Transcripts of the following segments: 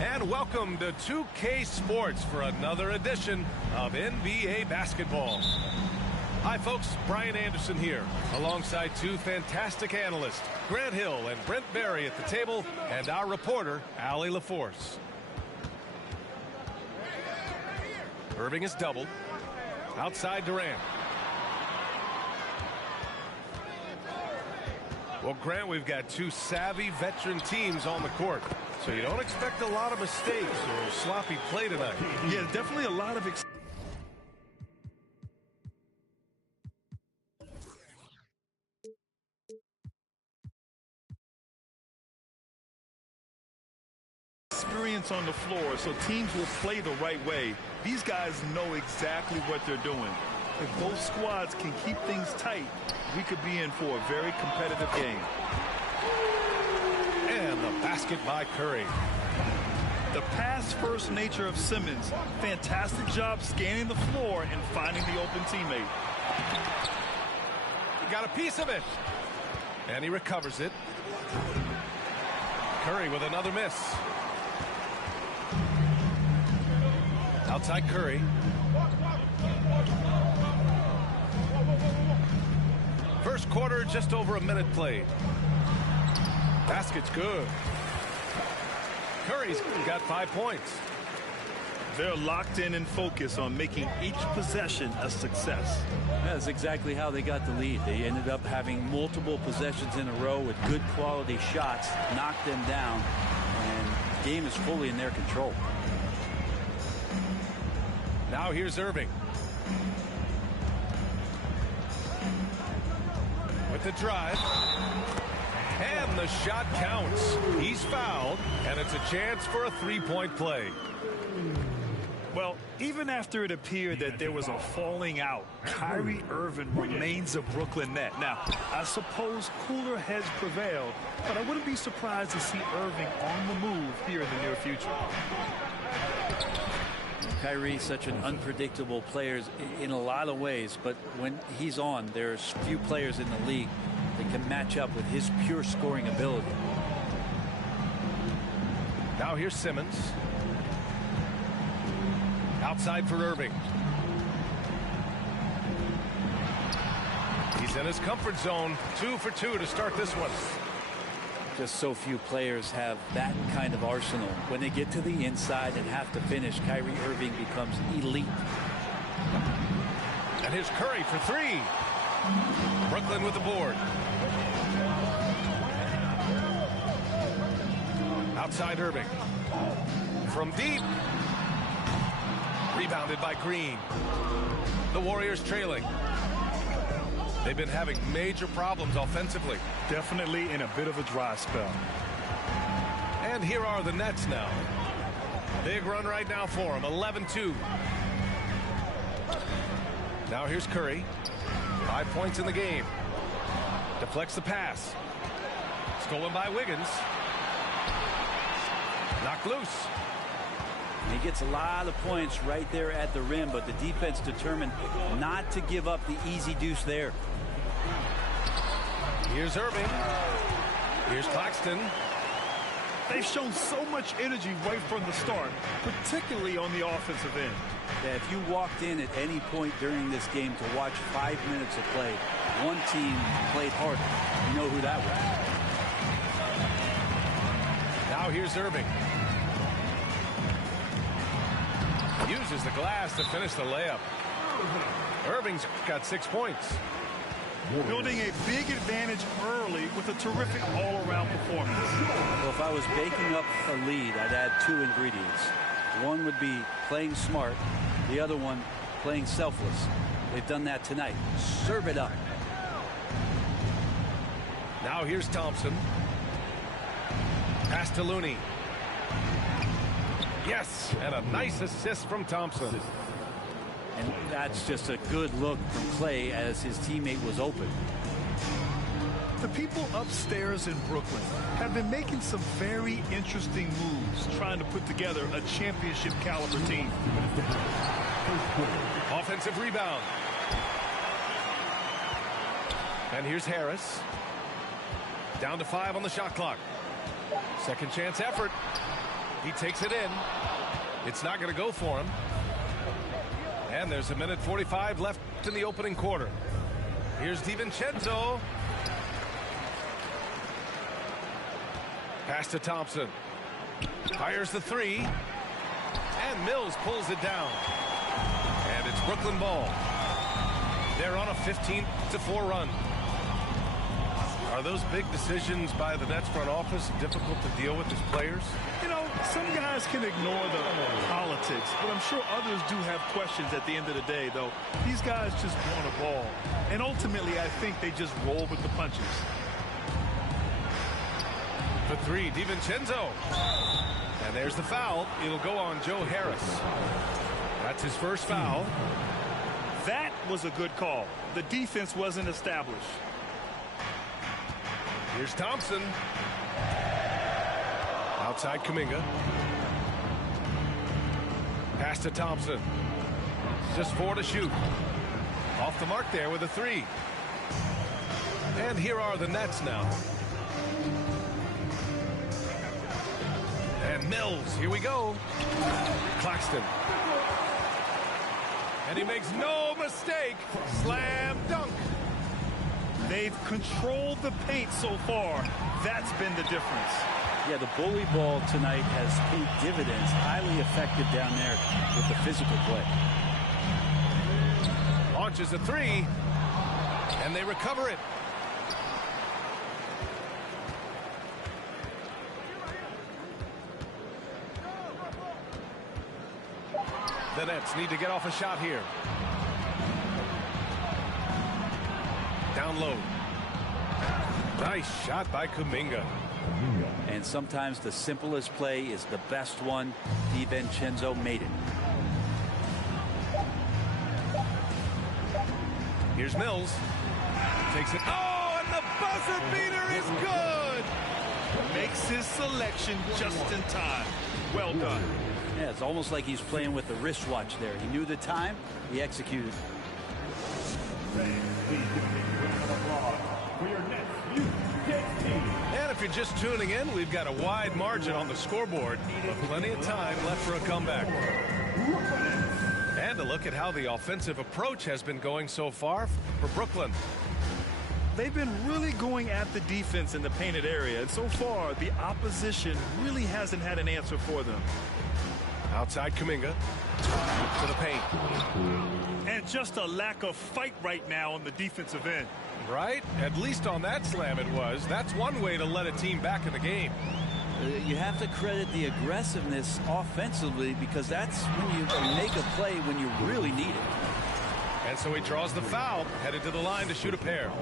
And welcome to 2K Sports for another edition of NBA basketball. Hi folks, Brian Anderson here, alongside two fantastic analysts, Grant Hill and Brent Barry at the table, and our reporter, Allie LaForce. Irving is doubled. Outside Durant. Well, Grant, we've got two savvy veteran teams on the court. So you don't expect a lot of mistakes or sloppy play tonight. Yeah, definitely a lot of experience on the floor, so teams will play the right way. These guys know exactly what they're doing. If both squads can keep things tight, we could be in for a very competitive game. And the basket by Curry. The pass-first nature of Simmons. Fantastic job scanning the floor and finding the open teammate. He got a piece of it. And he recovers it. Curry with another miss. Outside Curry. First quarter, just over a minute played. Basket's good. Curry's got 5 points. They're locked in and focused on making each possession a success. That's exactly how they got the lead. They ended up having multiple possessions in a row with good quality shots, knocked them down, and the game is fully in their control. Now here's Irving. With the drive. And the shot counts. He's fouled, and it's a chance for a three-point play. Well, even after it appeared that there was a falling out, Kyrie Irving remains a Brooklyn net. Now, I suppose cooler heads prevailed, but I wouldn't be surprised to see Irving on the move here in the near future. Kyrie's such an unpredictable player in a lot of ways, but when he's on, there's few players in the league that can match up with his pure scoring ability. Now here's Simmons. Outside for Irving. He's in his comfort zone. 2 for 2 to start this one. Just so few players have that kind of arsenal. When they get to the inside and have to finish, Kyrie Irving becomes elite. And here's Curry for 3. Brooklyn with the board. Outside Irving. From deep. Rebounded by Green. The Warriors trailing. They've been having major problems offensively. Definitely in a bit of a dry spell. And here are the Nets now. Big run right now for them, 11-2. Now here's Curry. 5 points in the game. Deflects the pass. Stolen by Wiggins. Knocked loose. He gets a lot of points right there at the rim, but the defense determined not to give up the easy deuce there. Here's Irving. Here's Claxton. They've shown so much energy right from the start, particularly on the offensive end. Yeah, if you walked in at any point during this game to watch 5 minutes of play, one team played harder. You know who that was. Now here's Irving. Uses the glass to finish the layup. Irving's got 6 points. Building a big advantage early with a terrific all-around performance. Well, if I was baking up a lead, I'd add 2 ingredients. One would be playing smart. The other one, playing selfless. They've done that tonight. Serve it up. Now here's Thompson. Pass to Looney. Yes, and a nice assist from Thompson. And that's just a good look from Klay as his teammate was open. The people upstairs in Brooklyn have been making some very interesting moves trying to put together a championship caliber team. Offensive rebound. And here's Harris. Down to 5 on the shot clock. Second chance effort. He takes it in. It's not going to go for him. And there's 1:45 left in the opening quarter. Here's DiVincenzo. Pass to Thompson. Fires the 3. And Mills pulls it down. And it's Brooklyn ball. They're on a 15-4 run. Are those big decisions by the Nets front office difficult to deal with as players? You know, some guys can ignore the politics, but I'm sure others do have questions at the end of the day, though. These guys just want a ball. And ultimately, I think they just roll with the punches. The 3, DiVincenzo. And there's the foul. It'll go on Joe Harris. That's his first foul. That was a good call. The defense wasn't established. Here's Thompson. Outside Kuminga. Pass to Thompson. Just 4 to shoot. Off the mark there with a 3. And here are the Nets now. And Mills, here we go. Claxton. And he makes no mistake. Slam dunk. They've controlled the paint so far. That's been the difference. Yeah, the bully ball tonight has paid dividends. Highly effective down there with the physical play. Launches a 3. And they recover it. The Nets need to get off a shot here. Down low. Nice shot by Kuminga. And sometimes the simplest play is the best one. DiVincenzo made it. Here's Mills. Takes it. Oh, and the buzzer beater is good. Makes his selection just in time. Well done. Yeah, it's almost like he's playing with the wristwatch there. He knew the time. He executed. And if you're just tuning in, we've got a wide margin on the scoreboard, but plenty of time left for a comeback. And a look at how the offensive approach has been going so far for Brooklyn. They've been really going at the defense in the painted area, and so far the opposition really hasn't had an answer for them. Outside Kuminga to the paint. And just a lack of fight right now on the defensive end. Right? At least on that slam it was. That's one way to let a team back in the game. You have to credit the aggressiveness offensively because that's when you make a play when you really need it. And so he draws the foul, headed to the line to shoot a pair.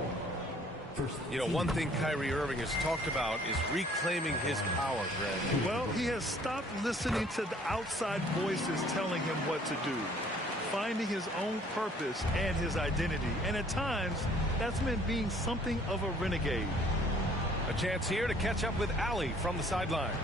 You know, one thing Kyrie Irving has talked about is reclaiming his power, Greg. Well, he has stopped listening to the outside voices telling him what to do, finding his own purpose and his identity. And at times, that's meant being something of a renegade. A chance here to catch up with Allie from the sideline.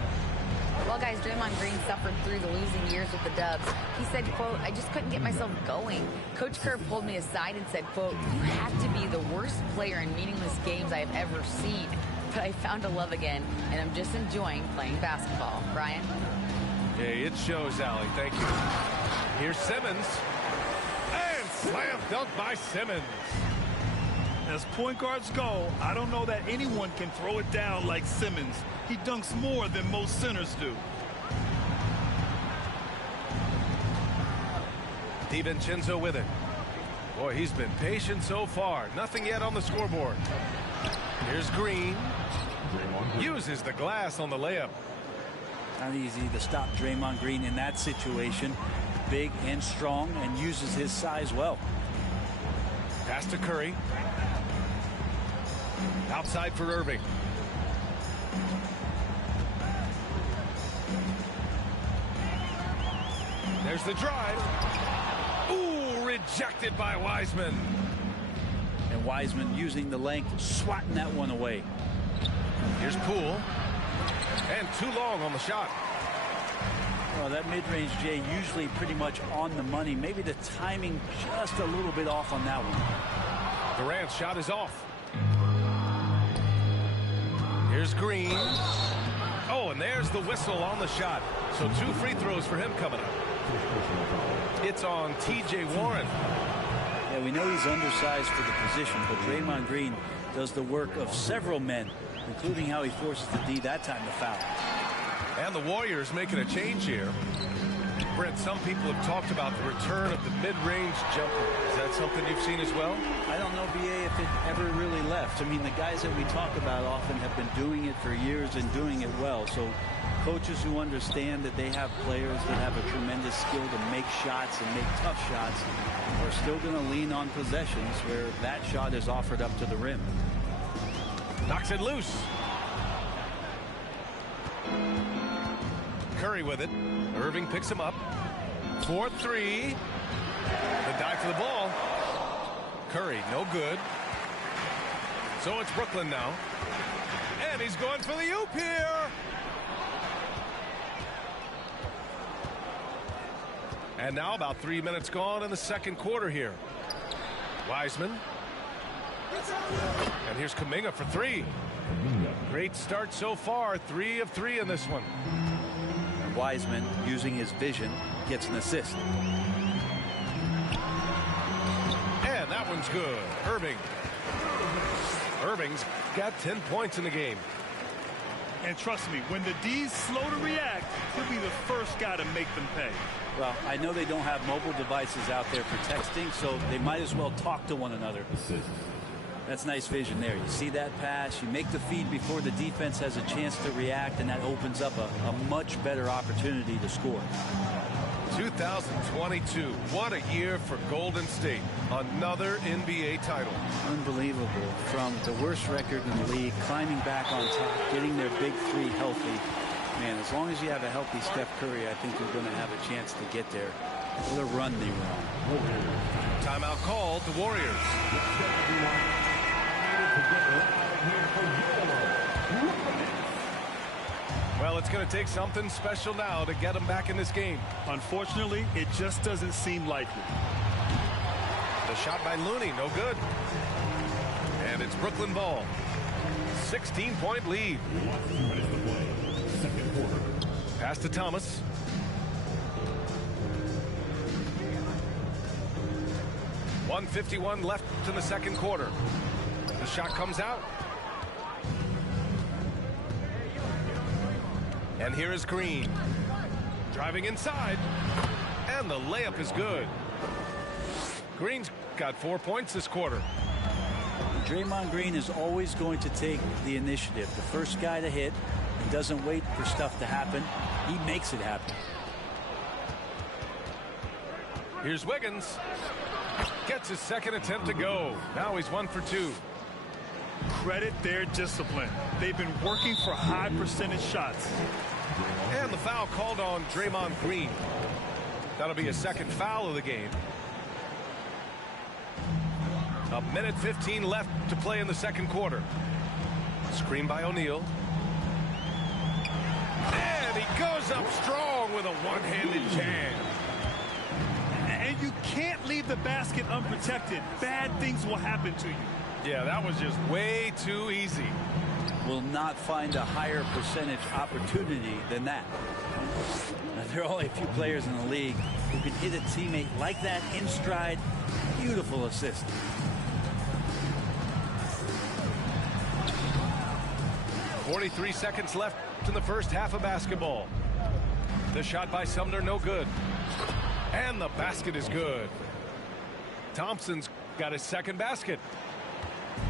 Well, guys, Draymond Green suffered through the losing years with the Dubs. He said, quote, "I just couldn't get myself going. Coach Kerr pulled me aside and said, quote, you have to be the worst player in meaningless games I have ever seen. But I found a love again, and I'm just enjoying playing basketball." Brian? Hey, it shows, Allie. Thank you. Here's Simmons. And slam dunk by Simmons. As point guards go, I don't know that anyone can throw it down like Simmons. He dunks more than most centers do. DiVincenzo with it. Boy, he's been patient so far. Nothing yet on the scoreboard. Here's Green. Uses the glass on the layup. Not easy to stop Draymond Green in that situation. Big and strong, and uses his size well. Pass to Curry. Outside for Irving. There's the drive. Ooh, rejected by Wiseman. And Wiseman using the length, swatting that one away. Here's Poole. And too long on the shot. Well, that mid-range, Jay, usually pretty much on the money. Maybe the timing just a little bit off on that one. Durant's shot is off. Here's Green. Oh, and there's the whistle on the shot. So 2 free throws for him coming up. It's on T.J. Warren. Yeah, we know he's undersized for the position, but Draymond Green does the work of several men, including how he forces the D that time to foul. And the Warriors making a change here. Brent, some people have talked about the return of the mid-range jumper. Is that something you've seen as well? I don't know, BA, if it ever really left. I mean, the guys that we talk about often have been doing it for years and doing it well. So coaches who understand that they have players that have a tremendous skill to make shots and make tough shots are still going to lean on possessions where that shot is offered up to the rim. Knocks it loose. Curry with it. Irving picks him up. 4-3. The dive for the ball. Curry, no good. So it's Brooklyn now. And he's going for the oop here. And now about 3 minutes gone in the second quarter here. Wiseman. And here's Kuminga for 3. Great start so far. 3 of 3 in this one. Wiseman, using his vision, gets an assist. And that one's good. Irving's got 10 points in the game. And trust me, when the D's slow to react, he'll be the first guy to make them pay. Well, I know they don't have mobile devices out there for texting, so they might as well talk to one another. That's nice vision there. You see that pass, you make the feed before the defense has a chance to react, and that opens up a much better opportunity to score. 2022. What a year for Golden State. Another NBA title. Unbelievable. From the worst record in the league, climbing back on top, getting their big 3 healthy. Man, as long as you have a healthy Steph Curry, I think you're going to have a chance to get there. What a run they were on. Timeout called, the Warriors. Well, it's going to take something special now to get them back in this game. Unfortunately, it just doesn't seem likely. The shot by Looney, no good. And it's Brooklyn ball. 16-point lead. Pass to Thomas. .151 left in the second quarter. The shot comes out. And here is Green. Driving inside. And the layup is good. Green's got 4 points this quarter. Draymond Green is always going to take the initiative. The first guy to hit. He doesn't wait for stuff to happen. He makes it happen. Here's Wiggins. Gets his second attempt to go. Now he's 1 for 2. Credit their discipline. They've been working for high percentage shots. And the foul called on Draymond Green. That'll be his second foul of the game. 1:15 left to play in the second quarter. Screen by O'Neal. And And he goes up strong with a one-handed jam. And you can't leave the basket unprotected. Bad things will happen to you. Yeah, that was just way too easy. Will not find a higher percentage opportunity than that. Now, there are only a few players in the league who can hit a teammate like that in stride. Beautiful assist. .43 seconds left in the first half of basketball. The shot by Sumner, no good. And the basket is good. Thompson's got his second basket.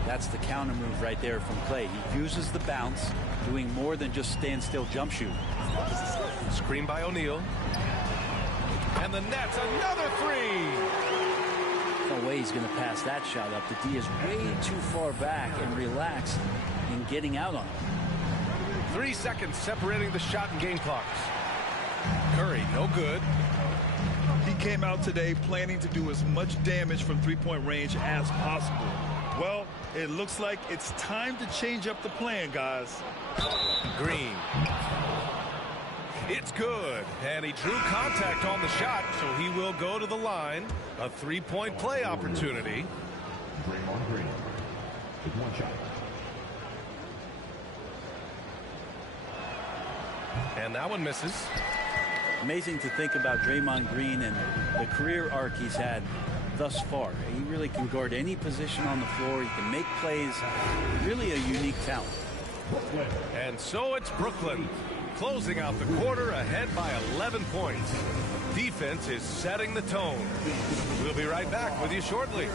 That's the counter move right there from Klay. He uses the bounce, doing more than just stand still jump shoot. Screen by O'Neal. And the net's another three. No way he's going to pass that shot up. The D is way too far back and relaxed in getting out on it. 3 seconds separating the shot and game clocks. Curry, no good. He came out today planning to do as much damage from three-point range as possible. Well, it looks like it's time to change up the plan, guys. Green. It's good. And he drew contact on the shot, so he will go to the line. A three-point play opportunity. Draymond Green with one shot. And that one misses. Amazing to think about Draymond Green and the career arc he's had thus far. He really can guard any position on the floor. He can make plays. Really a unique talent. And so it's Brooklyn closing out the quarter ahead by 11 points. Defense is setting the tone. We'll be right back with you shortly.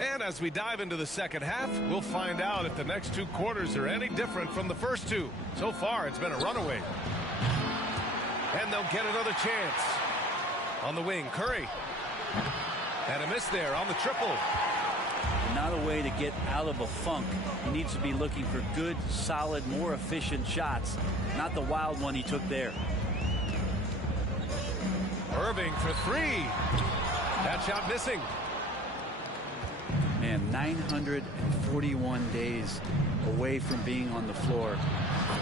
And as we dive into the second half, we'll find out if the next two quarters are any different from the first two. So far, it's been a runaway. And they'll get another chance. On the wing, Curry. And a miss there on the triple. Not a way to get out of a funk. He needs to be looking for good, solid, more efficient shots. Not the wild one he took there. Irving for three. That shot missing. Man, 941 days away from being on the floor.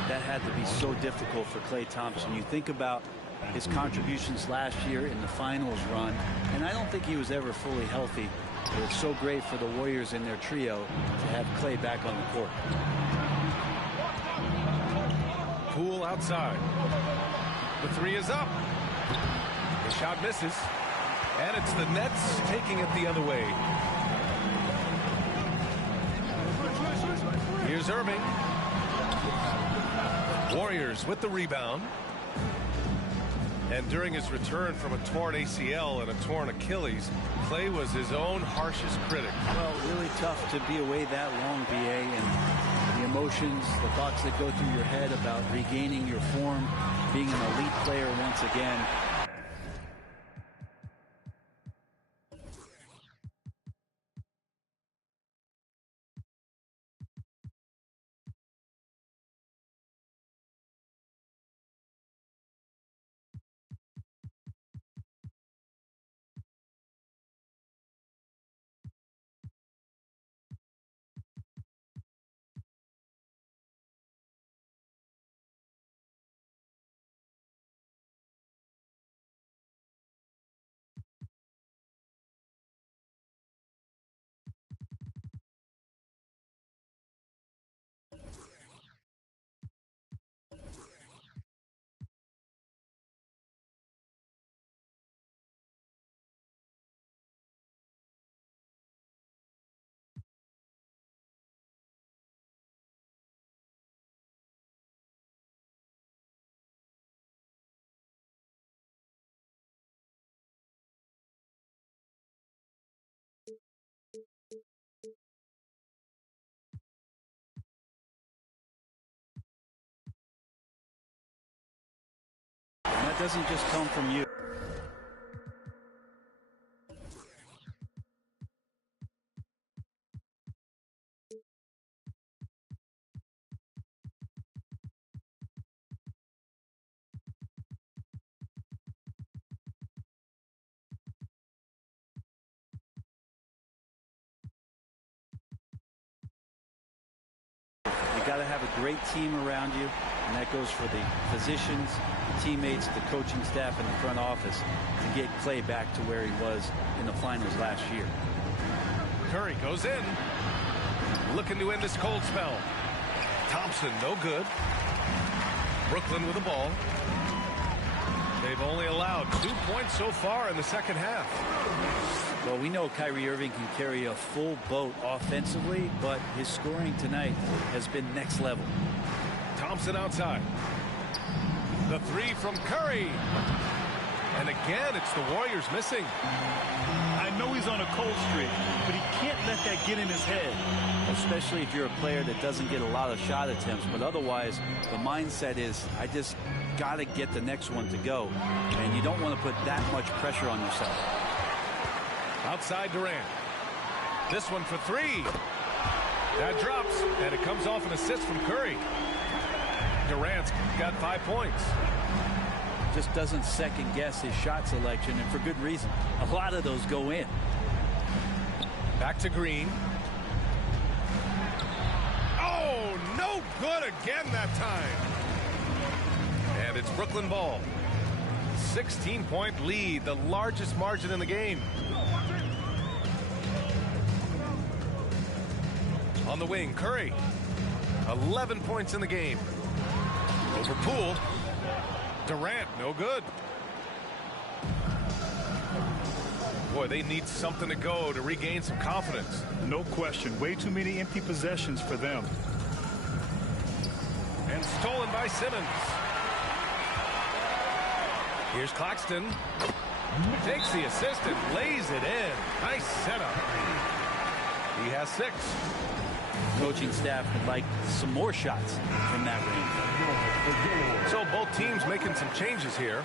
That had to be so difficult for Klay Thompson. You think about his contributions last year in the finals run, and I don't think he was ever fully healthy. But it's so great for the Warriors in their trio to have Klay back on the court. Poole outside. The three is up. The shot misses. And it's the Nets taking it the other way. Here's Irving. Warriors with the rebound. And during his return from a torn ACL and a torn Achilles, Klay was his own harshest critic. Well, really tough to be away that long, BA, and the emotions, the thoughts that go through your head about regaining your form, being an elite player once again. It doesn't just come from you. You got to have a great team around you, and that goes for the physicians, the teammates, the coaching staff, and the front office to get Klay back to where he was in the finals last year. Curry goes in, looking to end this cold spell. Thompson, no good. Brooklyn with the ball. They've only allowed 2 points so far in the second half. Well, we know Kyrie Irving can carry a full boat offensively, but his scoring tonight has been next level. Thompson outside. The three from Curry. And again, it's the Warriors missing. I know he's on a cold streak, but he can't let that get in his head. Especially if you're a player that doesn't get a lot of shot attempts, but otherwise the mindset is, I just got to get the next one to go, and you don't want to put that much pressure on yourself. Outside Durant. This one for three. That drops, and it comes off an assist from Curry. Durant's got 5 points. Just doesn't second guess his shot selection, and for good reason. A lot of those go in. Back to Green. Oh, no good again that time. And it's Brooklyn ball. 16-point lead, the largest margin in the game. On the wing, Curry. 11 points in the game. Over Poole. Durant, no good. Boy, they need something to go to regain some confidence. No question. Way too many empty possessions for them. And stolen by Simmons. Here's Claxton. Takes the assist and lays it in. Nice setup. He has 6. Coaching staff would like some more shots from that range. So both teams making some changes here.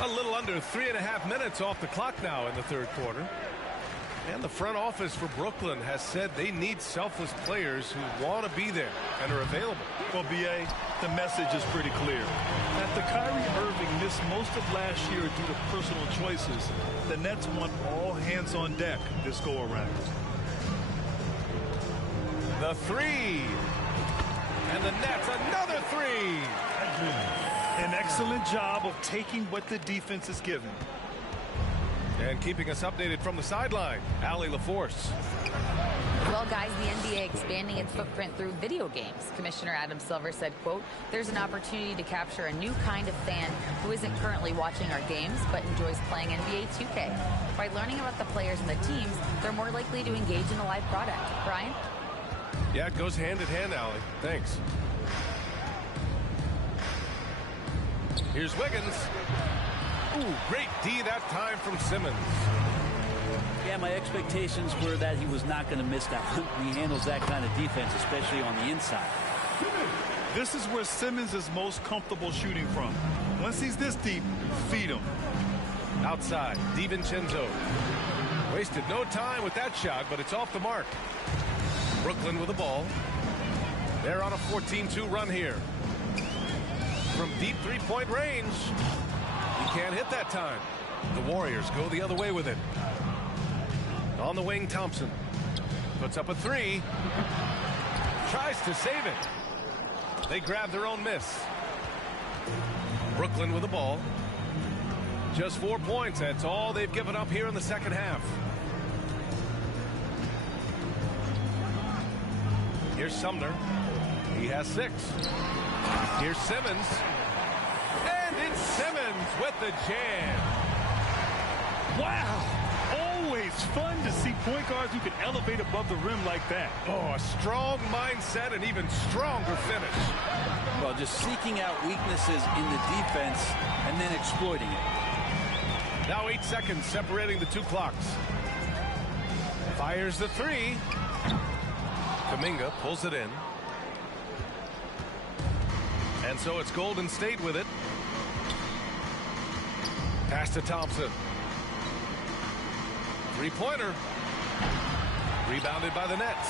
A little under 3.5 minutes off the clock now in the third quarter. And the front office for Brooklyn has said they need selfless players who want to be there and are available. Well, B.A., the message is pretty clear. After Kyrie Irving missed most of last year due to personal choices, the Nets want all hands on deck this go-around. The three. And the Nets, another three. An excellent job of taking what the defense is given. And keeping us updated from the sideline, Allie LaForce. Well, guys, the NBA expanding its footprint through video games. Commissioner Adam Silver said, quote, there's an opportunity to capture a new kind of fan who isn't currently watching our games but enjoys playing NBA 2K. By learning about the players and the teams, they're more likely to engage in the live product. Brian? Yeah, it goes hand in hand, Allie. Thanks. Here's Wiggins. Ooh, great D that time from Simmons. Yeah, my expectations were that he was not going to miss that one. He handles that kind of defense, especially on the inside. This is where Simmons is most comfortable shooting from. Once he's this deep, feed him. Outside, DiVincenzo. Wasted no time with that shot, but it's off the mark. Brooklyn with the ball. They're on a 14-2 run here. From deep three-point range. He can't hit that time. The Warriors go the other way with it. On the wing, Thompson. Puts up a three. Tries to save it. They grab their own miss. Brooklyn with the ball. Just 4 points. That's all they've given up here in the second half. Here's Sumner. He has 6. Here's Simmons. And it's Simmons with the jam. Wow. Always fun to see point guards who can elevate above the rim like that. Oh, a strong mindset and even stronger finish. Well, just seeking out weaknesses in the defense and then exploiting it. Now 8 seconds separating the 2 clocks. Fires the three. Kuminga pulls it in. And so it's Golden State with it. Pass to Thompson. Three-pointer. Rebounded by the Nets.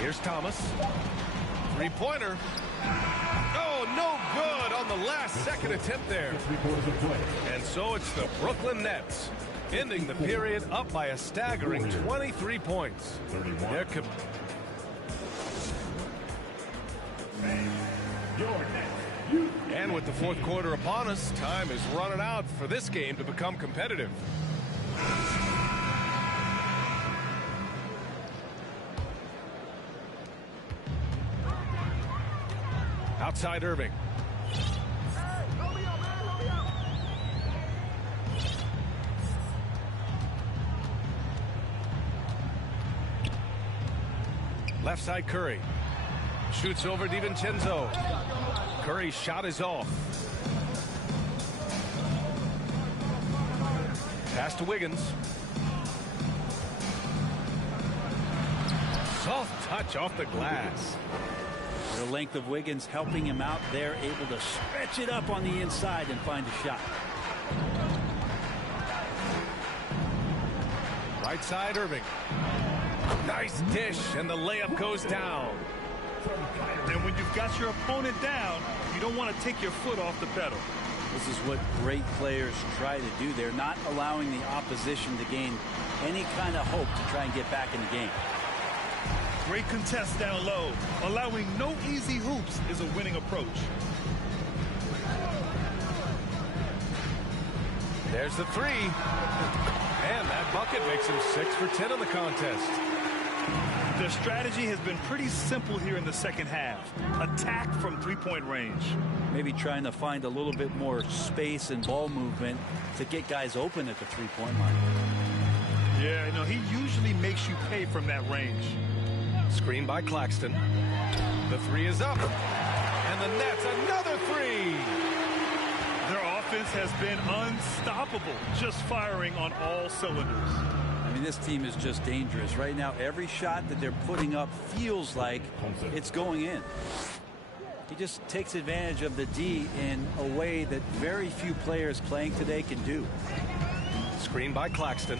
Here's Thomas. Three-pointer. Oh, no good on the last second attempt there. And so it's the Brooklyn Nets ending the period up by a staggering 23 points. And with the fourth quarter upon us, time is running out for this game to become competitive. Outside Irving. Left side Curry. Shoots over DiVincenzo. Curry's shot is off. Pass to Wiggins. Soft touch off the glass. The length of Wiggins helping him out. They're able to stretch it up on the inside and find a shot. Right side Irving. Nice dish, and the layup goes down. And when you've got your opponent down, you don't want to take your foot off the pedal. This is what great players try to do. They're not allowing the opposition to gain any kind of hope to try and get back in the game. Great contest down low. Allowing no easy hoops is a winning approach. There's the three. And that bucket makes him 6 for 10 in the contest. Their strategy has been pretty simple here in the second half. Attack from three-point range. Maybe trying to find a little bit more space and ball movement to get guys open at the three-point line. Yeah, you know, he usually makes you pay from that range. Screen by Claxton. The three is up. And the Nets, another three. Their offense has been unstoppable, just firing on all cylinders. I mean, this team is just dangerous. Right now, every shot that they're putting up feels like it's going in. He just takes advantage of the D in a way that very few players playing today can do. Screen by Claxton.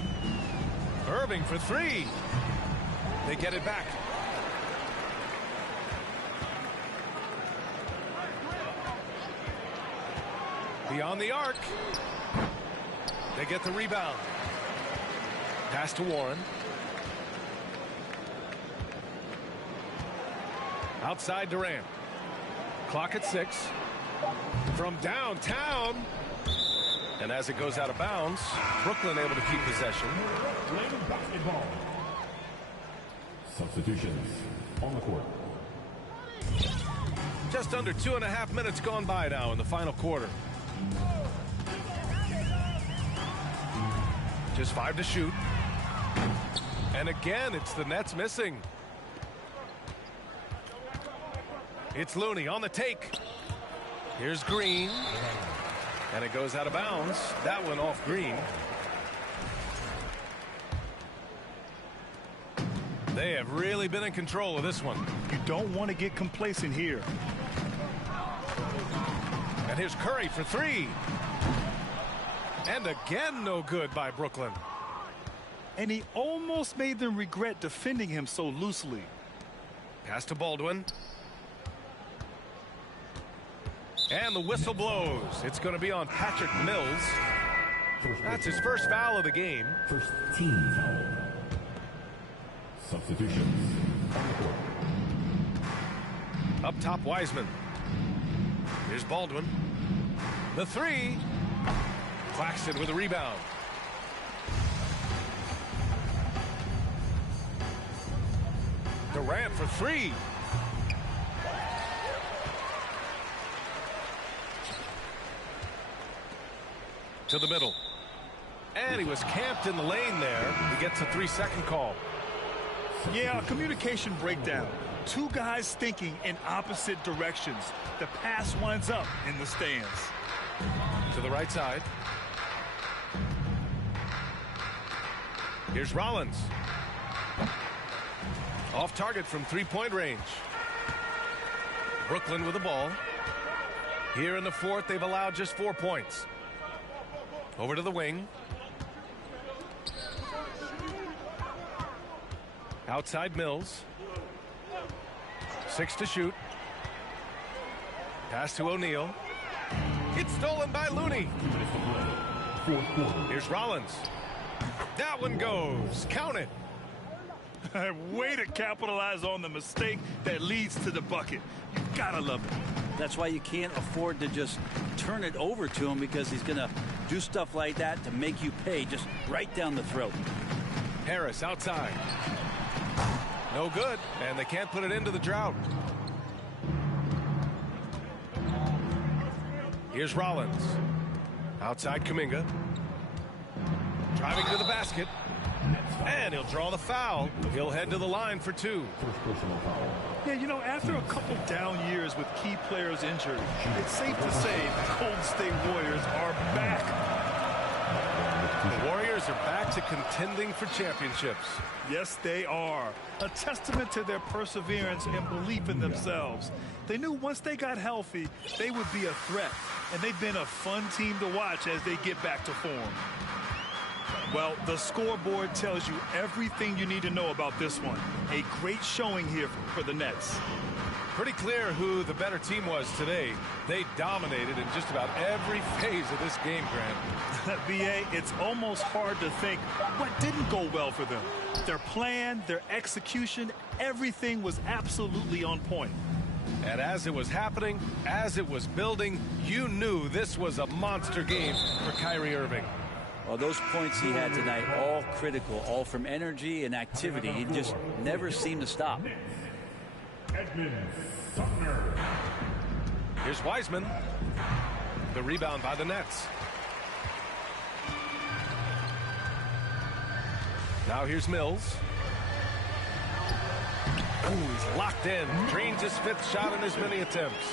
Irving for three. They get it back. Beyond the arc. They get the rebound. Pass to Warren. Outside Durant. Clock at 6. From downtown. And as it goes out of bounds, Brooklyn able to keep possession. Basketball. Substitutions on the court. Just under 2.5 minutes gone by now in the final quarter. Just 5 to shoot. And again, it's the Nets missing. It's Looney on the take. Here's Green. And it goes out of bounds. That one off Green. They have really been in control of this one. You don't want to get complacent here. And here's Curry for three. And again, no good by Brooklyn. And he almost made them regret defending him so loosely. Pass to Baldwin. And the whistle blows. It's going to be on Patrick Mills. That's his first foul of the game. First team foul. Substitutions on the court. Up top, Wiseman. Here's Baldwin. The three. Claxton with a rebound. Durant for three. To the middle. And he was camped in the lane there. He gets a 3-second call. Yeah, a communication breakdown. Two guys thinking in opposite directions. The pass winds up in the stands. To the right side. Here's Rollins. Off target from three-point range. Brooklyn with the ball. Here in the fourth, they've allowed just 4 points. Over to the wing. Outside Mills. 6 to shoot. Pass to O'Neal. It's stolen by Looney. Here's Rollins. That one goes. Count it. Way to capitalize on the mistake that leads to the bucket. You gotta love it. That's why you can't afford to just turn it over to him, because he's going to do stuff like that to make you pay just right down the throat. Harris outside. No good, and they can't put it into the drought. Here's Rollins. Outside Kuminga. Driving to the basket. And he'll draw the foul. He'll head to the line for 2. First personal foul. Yeah, you know, after a couple down years with key players injured, it's safe to say the Golden State Warriors are back. The Warriors are back to contending for championships. Yes, they are. A testament to their perseverance and belief in themselves. They knew once they got healthy, they would be a threat. And they've been a fun team to watch as they get back to form. Well, the scoreboard tells you everything you need to know about this one. A great showing here for the Nets. Pretty clear who the better team was today. They dominated in just about every phase of this game, Grant. B.A., it's almost hard to think what didn't go well for them. Their plan, their execution, everything was absolutely on point. And as it was happening, as it was building, you knew this was a monster game for Kyrie Irving. Well, those points he had tonight, all critical, all from energy and activity. He just never seemed to stop. Edmund Sumner. Here's Wiseman. The rebound by the Nets. Now here's Mills. Ooh, he's locked in. Drains his 5th shot in as many attempts.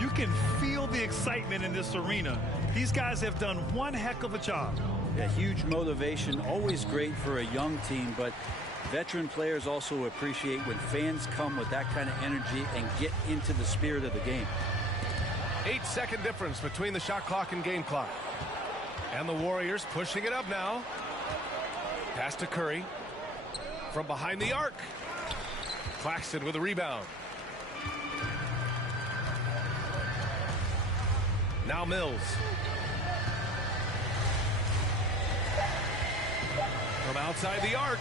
You can feel the excitement in this arena. These guys have done one heck of a job. A huge motivation, always great for a young team, but veteran players also appreciate when fans come with that kind of energy and get into the spirit of the game. 8-second difference between the shot clock and game clock. And the Warriors pushing it up now. Pass to Curry. From behind the arc. Claxton with a rebound. Now Mills. From outside the arc.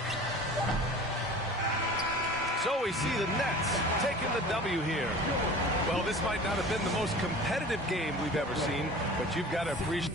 So we see the Nets taking the W here. Well, this might not have been the most competitive game we've ever seen, but you've got to appreciate